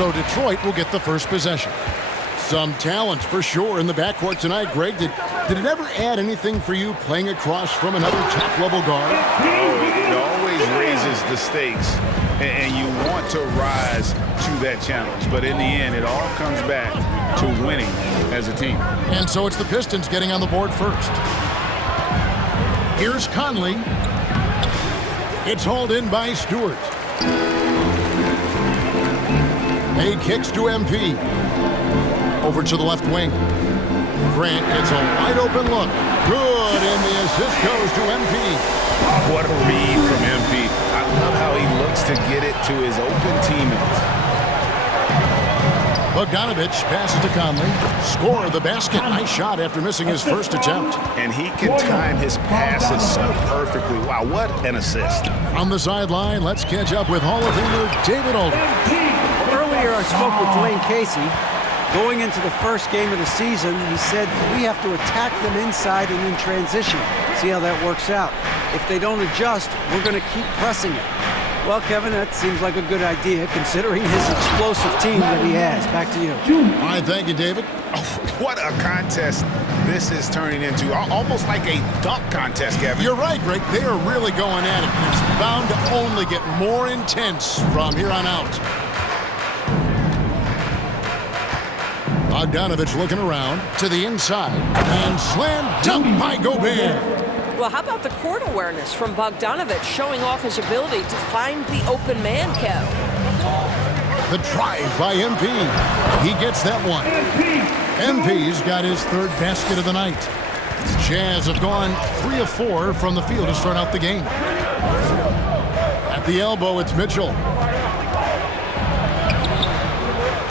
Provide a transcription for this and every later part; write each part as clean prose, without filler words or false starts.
So Detroit will get the first possession. Some talent for sure in the backcourt tonight, Greg. Did it ever add anything for you playing across from another top-level guard? Oh, it always raises the stakes, and you want to rise to that challenge. But in the end, it all comes back to winning as a team. And so it's the Pistons getting on the board first. Here's Conley. It's hauled in by Stewart. He kicks to MP. Over to the left wing. Grant gets a wide-open look. Good, and the assist goes to MP. What a read from MP. I love how he looks to get it to his open teammates. Bogdanovich passes to Conley. Score the basket. Nice shot after missing his first attempt. And he can time his passes so perfectly. Wow, what an assist. On the sideline, let's catch up with Hall of Famer David Olden. Earlier, I spoke with Dwayne Casey. Going into the first game of the season, he said we have to attack them inside and in transition. See how that works out. If they don't adjust, we're going to keep pressing it. Well, Kevin, that seems like a good idea considering his explosive team that he has. Back to you. All right, thank you, David. Oh, what a contest this is turning into. Almost like a dunk contest, Kevin. You're right, Greg. They are really going at it. It's bound to only get more intense from here on out. Bogdanovich looking around to the inside and slam dunk by Gobert. Well, how about the court awareness from Bogdanovich showing off his ability to find the open man, Kev? The drive by MP. He gets that one. MP's got his third basket of the night. Jazz have gone 3 of 4 from the field to start out the game. At the elbow, it's Mitchell.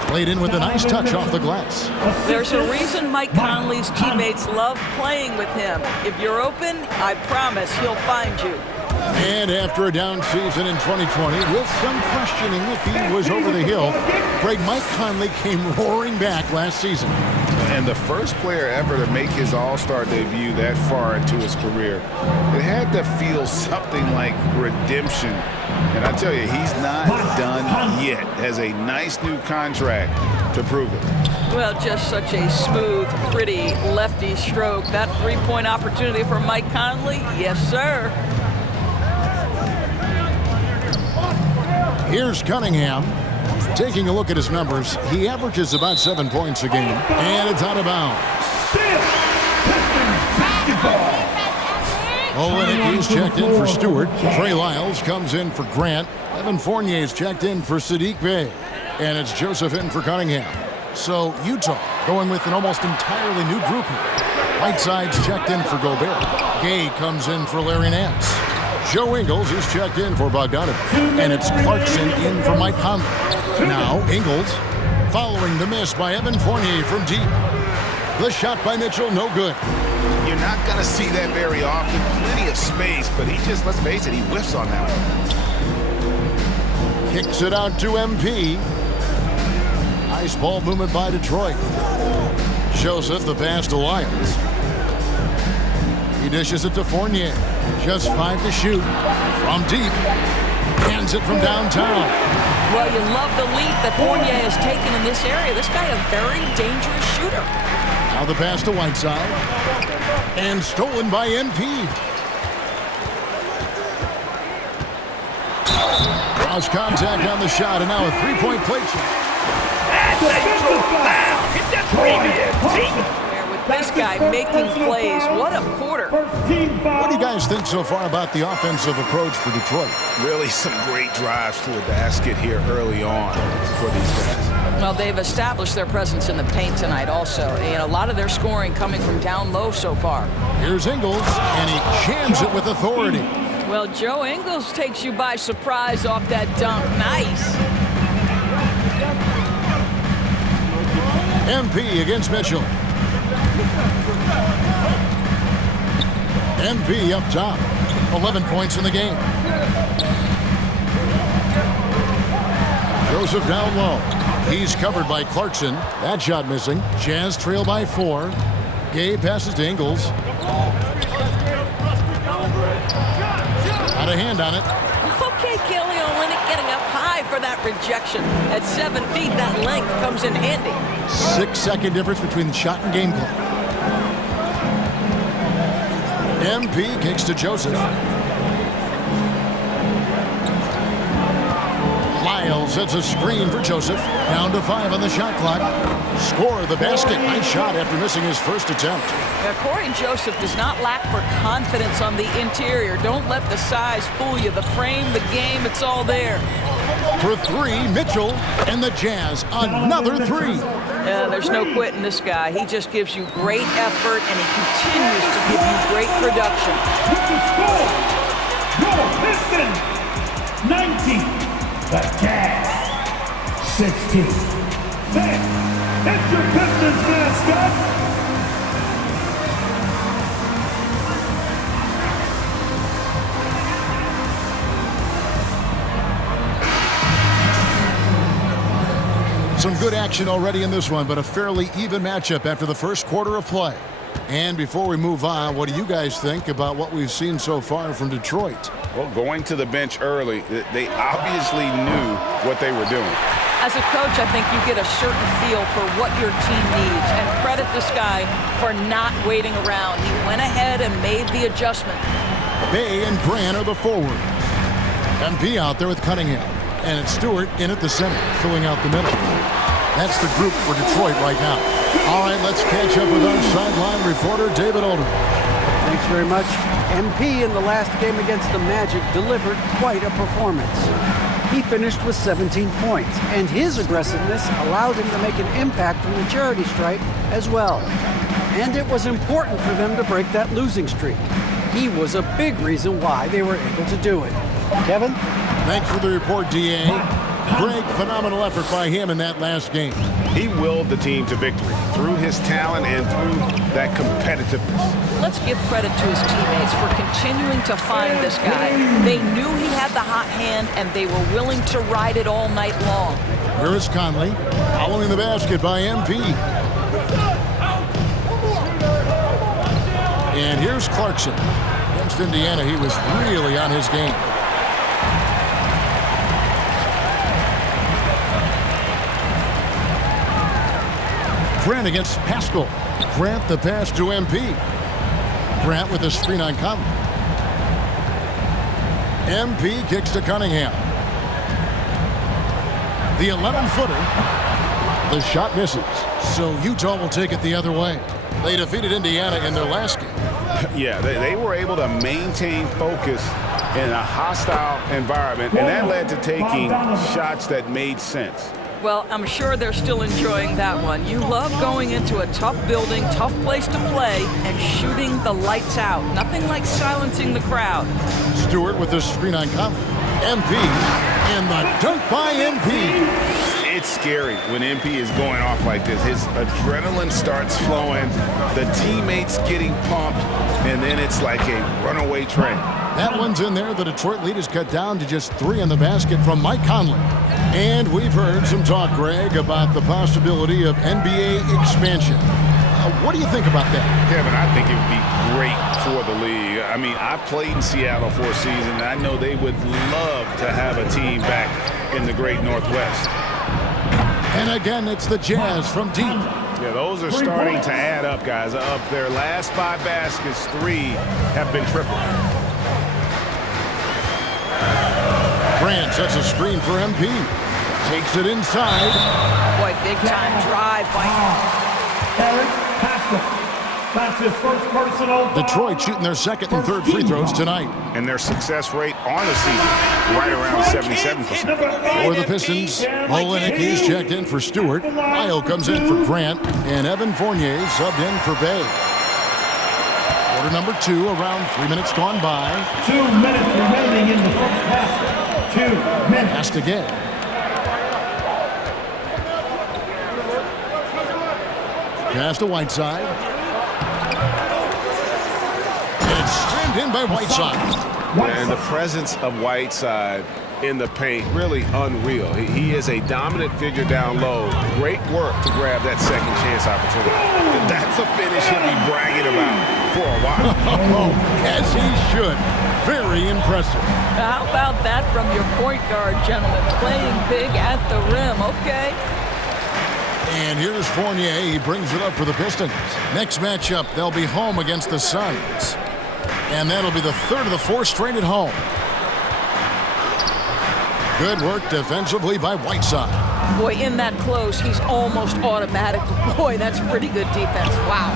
Played in with a nice touch off the glass. There's a reason Mike Conley's teammates love playing with him. If you're open, I promise he'll find you. And after a down season in 2020, with some questioning if he was over the hill, Mike Conley came roaring back last season. And the first player ever to make his All-Star debut that far into his career, it had to feel something like redemption. And I tell you, he's not done yet. Has a nice new contract to prove it. Well, just such a smooth, pretty lefty stroke. That three-point opportunity for Mike Conley, yes, sir. Here's Cunningham. Taking a look at his numbers, he averages about 7 points a game, and it's out of bounds. Olenek is checked in for Stewart. Trey Lyles comes in for Grant. Evan Fournier is checked in for Sadiq Bey. And it's Joseph in for Cunningham. So Utah going with an almost entirely new group here. Whiteside's checked in for Gobert. Gay comes in for Larry Nance. Joe Ingles is checked in for Bogdanovich. And it's Clarkson in for Mike Conley. Now Ingles following the miss by Evan Fournier from deep. The shot by Mitchell, no good. You're not going to see that very often. Plenty of space, but he just, let's face it, he whiffs on that one. Kicks it out to MP. Nice ball movement by Detroit. Joseph the pass to Lyles. He dishes it to Fournier. Just 5 to shoot. From deep. Hands it from downtown. Well, you love the lead that Fournier has taken in this area. This guy a very dangerous shooter. Now the pass to Whiteside. And stolen by MP. Cross contact on the shot, and now a three-point play shot. That's a true foul. Hit that with this guy making plays. What a quarter. What do you guys think so far about the offensive approach for Detroit? Really some great drives to the basket here early on for these guys. Well, they've established their presence in the paint tonight also. And a lot of their scoring coming from down low so far. Here's Ingles, and he jams it with authority. Well, Joe Ingles takes you by surprise off that dunk. Nice. MP against Mitchell. MP up top. 11 points in the game. Joseph down low. He's covered by Clarkson. That shot missing. Jazz trail by 4. Gay passes to Ingles. Got a hand on it. Okay, Kelly Olynyk, getting up high for that rejection. At 7 feet, that length comes in handy. 6-second difference between the shot and game clock. MP kicks to Joseph. Lyles sets a screen for Joseph. Down to 5 on the shot clock. Score the basket. Nice shot after missing his first attempt. Now, Corey Joseph does not lack for confidence on the interior. Don't let the size fool you. The frame, the game, it's all there. For 3, Mitchell and the Jazz. Another 3. Yeah, there's no quitting this guy. He just gives you great effort, and he continues to give you great production. Utah Pistons, 19. The Jazz, 16. Then, it's your Pistons mascot. Some good action already in this one, but a fairly even matchup after the first quarter of play. And before we move on, what do you guys think about what we've seen so far from Detroit? Well, going to the bench early, they obviously knew what they were doing. As a coach, I think you get a certain feel for what your team needs, and credit this guy for not waiting around. He went ahead and made the adjustment. Bay and Grant are the forward. MP out there with Cunningham. And it's Stewart in at the center, filling out the middle. That's the group for Detroit right now. All right, let's catch up with our sideline reporter, David Olden. Thanks very much. MP in the last game against the Magic delivered quite a performance. He finished with 17 points, and his aggressiveness allowed him to make an impact from the charity stripe as well. And it was important for them to break that losing streak. He was a big reason why they were able to do it. Kevin? Thanks for the report, D.A. Great, phenomenal effort by him in that last game. He willed the team to victory through his talent and through that competitiveness. Let's give credit to his teammates for continuing to find this guy. They knew he had the hot hand, and they were willing to ride it all night long. Here is Conley, following the basket by MP. And here's Clarkson. Against Indiana, he was really on his game. Grant against Pascal. Grant the pass to MP. Grant with a screen on Conley. MP kicks to Cunningham. The 11-footer. The shot misses. So Utah will take it the other way. They defeated Indiana in their last game. Yeah, they were able to maintain focus in a hostile environment, and that led to taking shots that made sense. Well, I'm sure they're still enjoying that one. You love going into a tough building, tough place to play, and shooting the lights out. Nothing like silencing the crowd. Stewart with the screen on Conley. MP, and the dunk by MP. It's scary when MP is going off like this. His adrenaline starts flowing, the teammates getting pumped, and then it's like a runaway train. That one's in there. The Detroit lead is cut down to just 3 in the basket from Mike Conley. And we've heard some talk, Greg, about the possibility of NBA expansion. What do you think about that? Kevin, I think it would be great for the league. I mean, I played in Seattle for a season, and I know they would love to have a team back in the great Northwest. And again, it's the Jazz from deep. Yeah, those are starting to add up, guys. Of their last 5 baskets, 3 have been triple. Grant sets a screen for MP. Takes it inside. Boy, big-time drive by Eric Pascal. That's his first personal. Detroit shooting their second and third free throws tonight. And their success rate on the season, right around 77%. For the Pistons, Olenek is checked in for Stewart. Lyle comes in for Grant. And Evan Fournier subbed in for Bay. Quarter number 2, around 3 minutes gone by. 2 minutes remaining in the first half. 2 minutes. Pass to Gay. Pass to Whiteside. And it's streamed in by Whiteside. And the presence of Whiteside in the paint, really unreal. He is a dominant figure down low. Great work to grab that second chance opportunity. That's a finish he'll be bragging about for a while. As he should. Very impressive. How about that from your point guard, gentlemen? Playing big at the rim. Okay. And here's Fournier. He brings it up for the Pistons. Next matchup, they'll be home against the Suns. And that'll be the third of the four straight at home. Good work defensively by Whiteside. Boy, in that close, he's almost automatic. Boy, that's pretty good defense. Wow.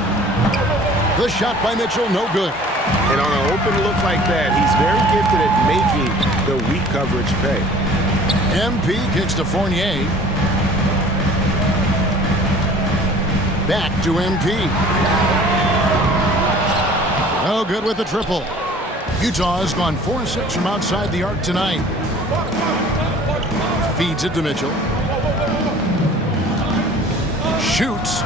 The shot by Mitchell, no good. And on an open look like that, he's very gifted at making the weak coverage pay. MP kicks to Fournier. Back to MP. No good with the triple. Utah has gone 4-6 from outside the arc tonight. Feeds it to Mitchell. Shoots.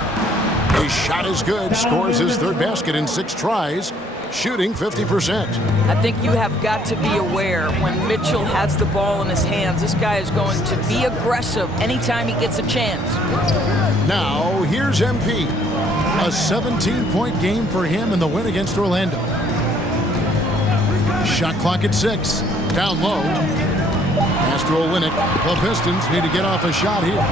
His shot is good. Scores his third basket in 6 tries. Shooting 50%. I think you have got to be aware when Mitchell has the ball in his hands, this guy is going to be aggressive anytime he gets a chance. Now, here's MP. A 17-point game for him in the win against Orlando. Shot clock at 6. Down low. Castro will win it. The Pistons need to get off a shot here.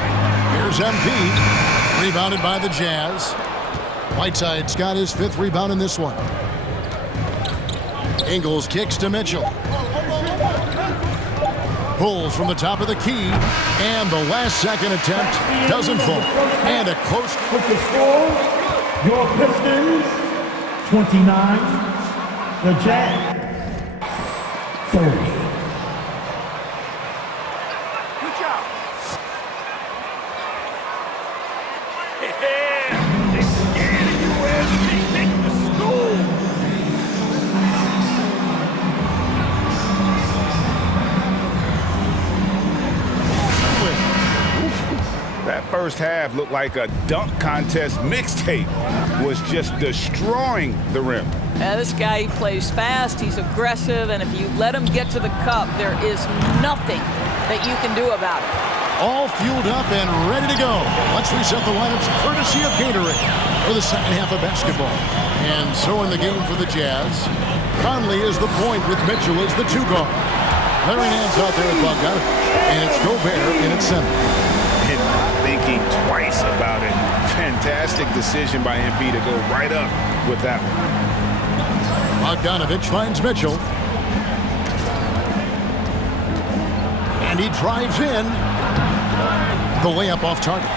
Here's MP. Rebounded by the Jazz. Whiteside's got his 5th rebound in this one. Ingles kicks to Mitchell. Pulls from the top of the key. And the last-second attempt doesn't fall. And a close... With the score, your Pistons, 29. The Jazz, 30. First half looked like a dunk contest mixtape was just destroying the rim. This guy, he plays fast, he's aggressive, and if you let him get to the cup, there is nothing that you can do about it. All fueled up and ready to go. Let's reset the lineups courtesy of Gatorade for the second half of basketball. And so in the game for the Jazz, Conley is the point with Mitchell as the 2 guard. Larry Nance out there at Bogdanovich, and it's Gobert in its center. And not thinking twice about it. Fantastic decision by MP to go right up with that one. Bogdanovich finds Mitchell. And he drives in. The layup off target.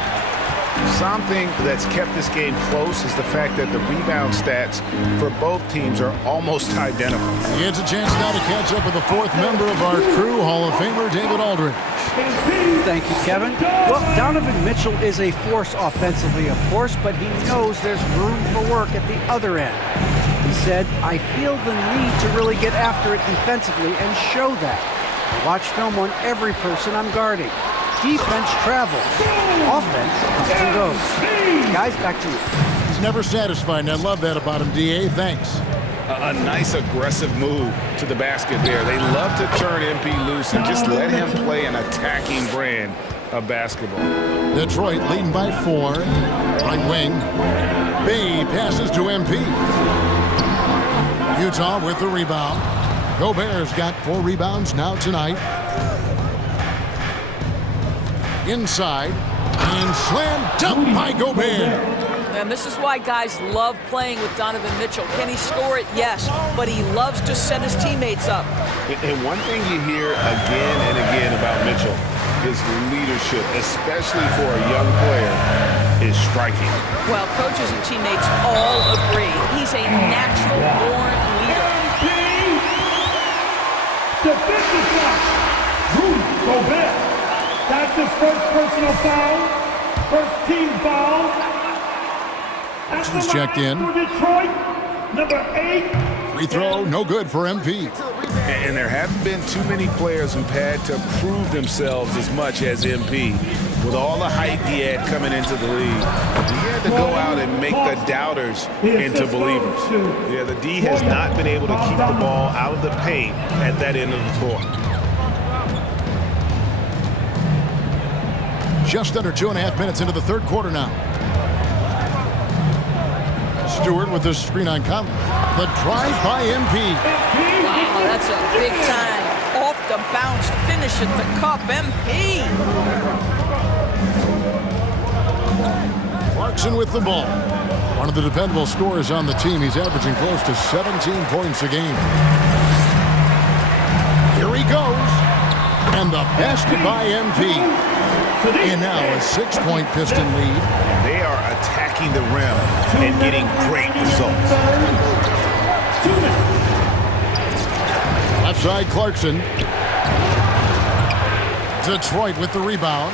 Something that's kept this game close is the fact that the rebound stats for both teams are almost identical. It's a chance now to catch up with the 4th member of our crew, Hall of Famer David Aldridge. Thank you, Kevin. Well, Donovan Mitchell is a force offensively, of course, but he knows there's room for work at the other end. He said, I feel the need to really get after it defensively and show that. I watch film on every person I'm guarding. Defense travels. Offense comes and goes. Guys, back to you. He's never satisfied, and I love that about him, D.A. Thanks. A nice aggressive move to the basket there. They love to turn MP loose and just let him play an attacking brand of basketball. Detroit leading by 4. Right wing. Bay passes to MP. Utah with the rebound. Gobert's got 4 rebounds now tonight. Inside. And slam dunk by Gobert. And this is why guys love playing with Donovan Mitchell. Can he score it? Yes. But he loves to set his teammates up. And one thing you hear again and again about Mitchell, his leadership, especially for a young player, is striking. Well, coaches and teammates all agree. He's a natural-born leader. Defensive foul. Rudy Gobert. That's his first personal foul. First team foul. He's checked in. For Detroit, number 8. Free throw, no good for MP. And there haven't been too many players who've had to prove themselves as much as MP. With all the hype he had coming into the league, he had to go out and make the doubters into believers. Yeah, the D has not been able to keep the ball out of the paint at that end of the court. Just under 2.5 minutes into the third quarter now. Stewart with the screen on Conley. The drive by MP. Oh, that's a big time. Off the bounce, finish at the cup, MP. Clarkson with the ball. One of the dependable scorers on the team. He's averaging close to 17 points a game. Here he goes. And the basket by MP. And now a 6-point Piston lead. They are attacking the rim and getting great results. Left side, Clarkson. Detroit with the rebound.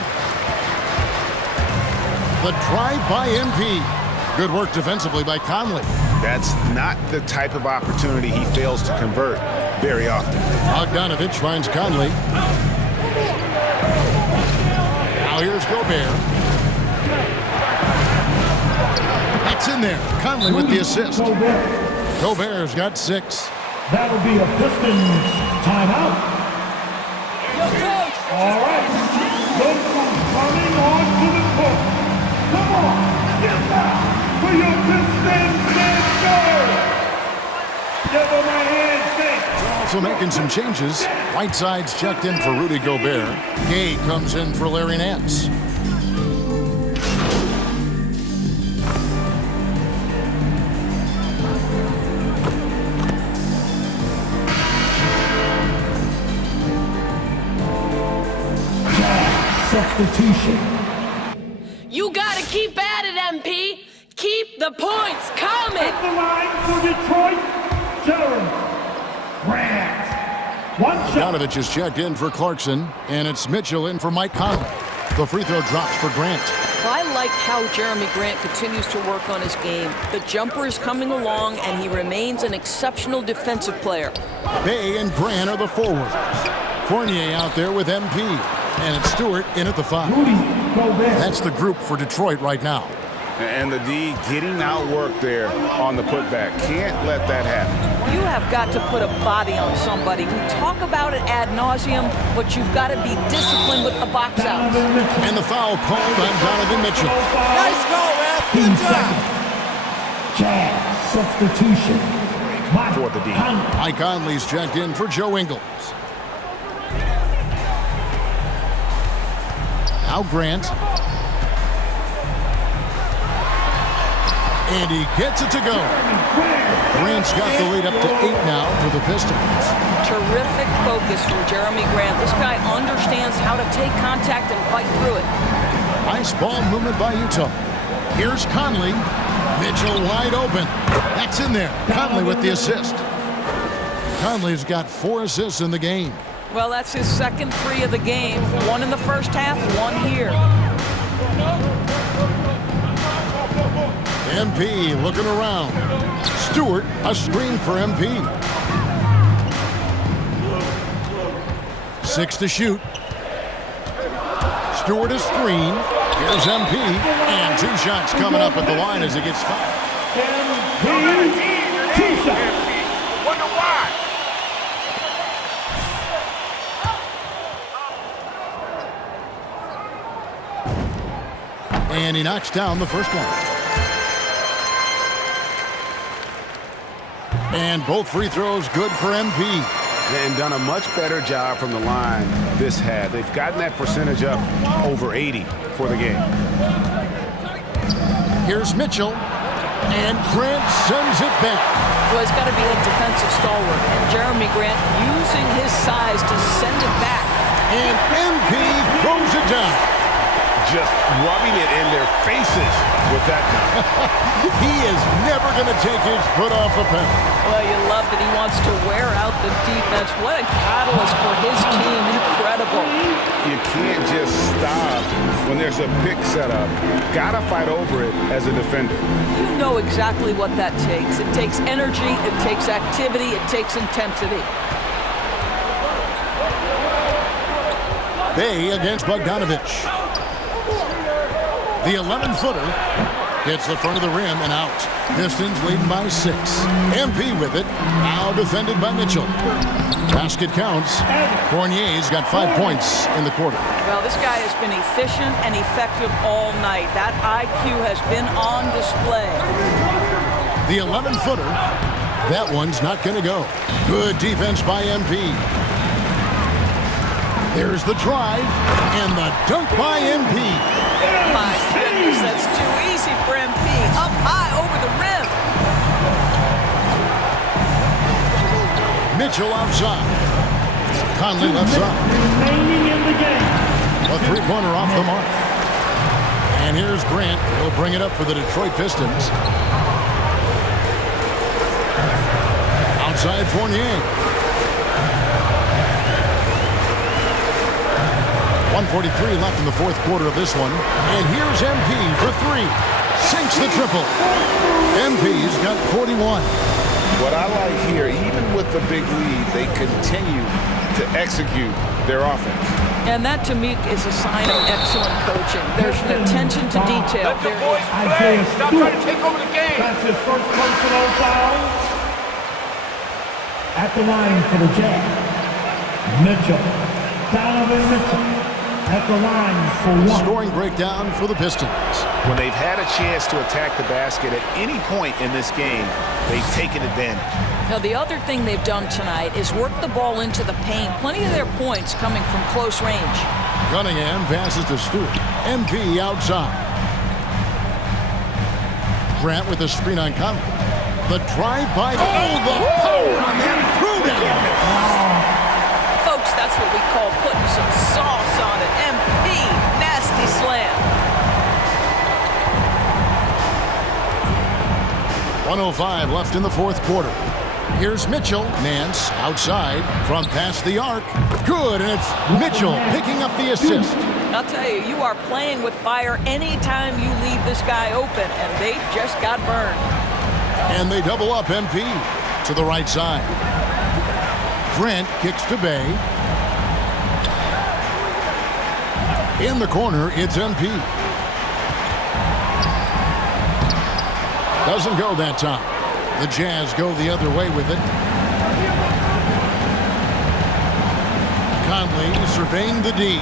The drive by MP. Good work defensively by Conley. That's not the type of opportunity he fails to convert very often. Bogdanovich finds Conley. Now here's Gobert. That's in there. Conley with the assist. Gobert's got 6. That'll be a Pistons timeout. All right. Those coming on to the court. Come on, get back for your Pistons and give them a handshake. Also making some changes. Whiteside's checked in for Rudy Gobert. Gay comes in for Larry Nance. Substitution. You gotta keep at it, MP. Keep the points coming. At the line for Detroit, Jeremy Grant. One shot. Bogdanovich is checked in for Clarkson, and it's Mitchell in for Mike Conley. The free throw drops for Grant. Well, I like how Jeremy Grant continues to work on his game. The jumper is coming along, and he remains an exceptional defensive player. Bay and Grant are the forwards. Fournier out there with MP. And it's Stewart in at the 5. That's the group for Detroit right now. And the D getting outworked there on the putback. Can't let that happen. You have got to put a body on somebody. We talk about it ad nauseum, but you've got to be disciplined with the box outs. And the foul called on Donovan Mitchell. Nice goal, man. Good job. Jazz substitution. For the D. Mike Conley's checked in for Joe Ingles. Now Grant. And he gets it to go. Grant's got the lead up to 8 now for the Pistons. Terrific focus from Jeremy Grant. This guy understands how to take contact and fight through it. Nice ball movement by Utah. Here's Conley. Mitchell wide open. That's in there. Conley with the assist. Conley's got 4 assists in the game. Well, that's his second 3 of the game. 1 in the first half, 1 here. MP looking around. Stewart, a screen for MP. 6 to shoot. Stewart a screen. Here's MP. And 2 shots coming up at the line as he gets fouled. MP, 2 shots. And he knocks down the first one. And both free throws good for MP. And done a much better job from the line this half. They've gotten that percentage up over 80 for the game. Here's Mitchell. And Grant sends it back. Well, he's got to be a defensive stalwart. And Jeremy Grant using his size to send it back. And MP throws it down. Just rubbing it in their faces with that dunk. He is never going to take his foot off the pedal. Well, you love that he wants to wear out the defense. What a catalyst for his team. Incredible. You can't just stop when there's a pick set up. Gotta fight over it as a defender. You know exactly what that takes. It takes energy, it takes activity, it takes intensity. Bay against Bogdanovich. The 11-footer hits the front of the rim and out. Pistons leading by 6. MP with it. Now defended by Mitchell. Basket counts. Fournier's got 5 points in the quarter. Well, this guy has been efficient and effective all night. That IQ has been on display. The 11-footer That one's not going to go. Good defense by MP. There's the drive and the dunk by MP. My goodness, that's too easy for MP. Up high over the rim. Mitchell outside. Conley left side. Remaining in the game. A three-pointer off the mark. And here's Grant. He'll bring it up for the Detroit Pistons. Outside Fournier. 1:43 left in the fourth quarter of this one. And here's MP for three. Sinks the triple. MP's got 41. What I like here, even with the big lead, they continue to execute their offense. And that, to me, is a sign of excellent coaching. There's an attention to detail. There is. Stop trying to take over the game. That's his first personal foul. At the line for the Jazz, Mitchell. Donovan Mitchell at the line for one. Scoring breakdown for the Pistons. When they've had a chance to attack the basket at any point in this game, they've taken advantage. Now, the other thing they've done tonight is work the ball into the paint. Plenty of their points coming from close range. Cunningham passes to Stewart. MP outside. Grant with a screen on Conley. The drive by. Oh, the power on that throwdown. Folks, that's what we call putting some sauce on it. MP, nasty slam. 1:05 left in the fourth quarter. Here's Mitchell. Nance outside from past the arc. Good, and it's Mitchell picking up the assist. I'll tell you, you are playing with fire anytime you leave this guy open, and they just got burned. And they double up MP to the right side. Grant kicks to Bay. In the corner, it's MP. Doesn't go that time. The Jazz go the other way with it. Conley surveying the D.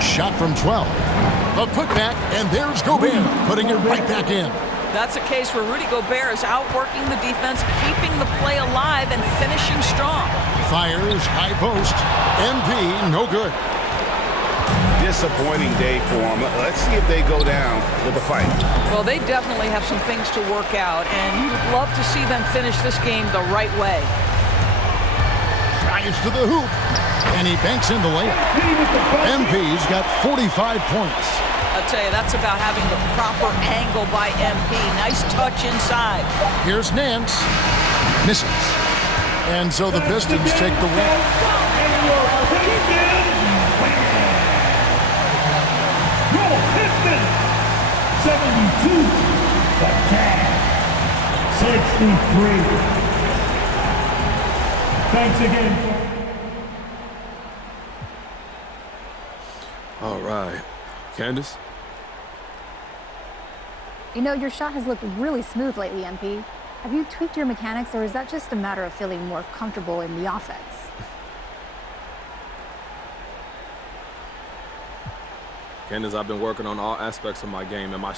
Shot from 12. A putback, and there's Gobert putting it right back in. That's a case where Rudy Gobert is outworking the defense, keeping the play alive, and finishing strong. Fires, high post. MP, no good. Disappointing day for them. Let's see if they go down with a fight. Well, they definitely have some things to work out, and you'd love to see them finish this game the right way. Drives to the hoop, and he banks in the layup. MP's got 45 points. I'll tell you, that's about having the proper angle by MP. Nice touch inside. Here's Nance. Misses. And so the Pistons take the win. Your Pistons, 72. The Jazz, 63. Thanks again. All right. Candace? You know, your shot has looked really smooth lately, MP. Have you tweaked your mechanics, or is that just a matter of feeling more comfortable in the offense? Candace, I've been working on all aspects of my game, and my